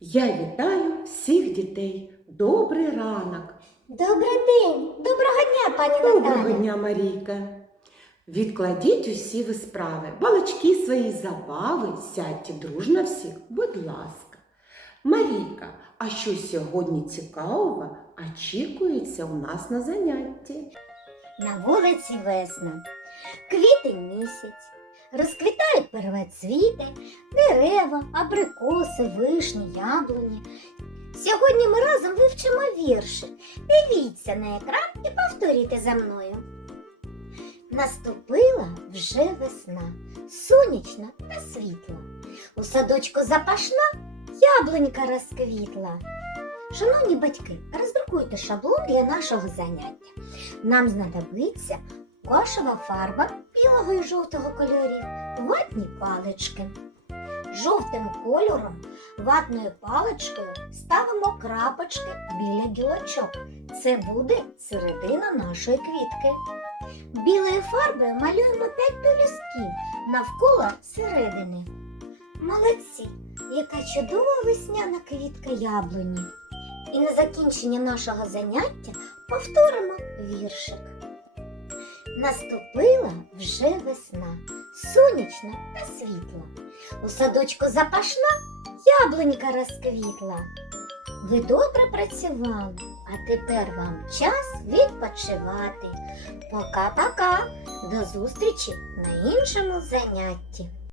Я вітаю всіх дітей. Добрий ранок. Добрий день, доброго дня, пані Доброго дня, Марійка. Відкладіть усі ви справи, балачки свої забави, сядьте дружно всіх, будь ласка. Марійка, а що сьогодні цікавого очікується у нас на занятті? На вулиці весна, квітень місяць, розквітають первоцвіти, дерева, абрикоси, вишні, яблуні. Сьогодні ми разом вивчимо віршик. Дивіться на екран і повторюйте за мною. Наступила вже весна, сонячна та світла. У садочку запашна яблунька розквітла. Шановні батьки, роздрукуйте шаблон для нашого заняття. Нам знадобиться гуашева фарба білого і жовтого кольорів, ватні палички. Жовтим кольором ватною паличкою ставимо крапочки біля гілочок. Це буде середина нашої квітки. Білою фарбою малюємо 5 пелюстків навколо середини. Молодці! Яка чудова весняна квітка яблуні! І на закінчення нашого заняття повторимо віршик. Наступила вже весна, сонячна та світла. У садочку запашна яблунька розквітла. Ви добре працювали, а тепер вам час відпочивати. Пока-пока, до зустрічі на іншому занятті.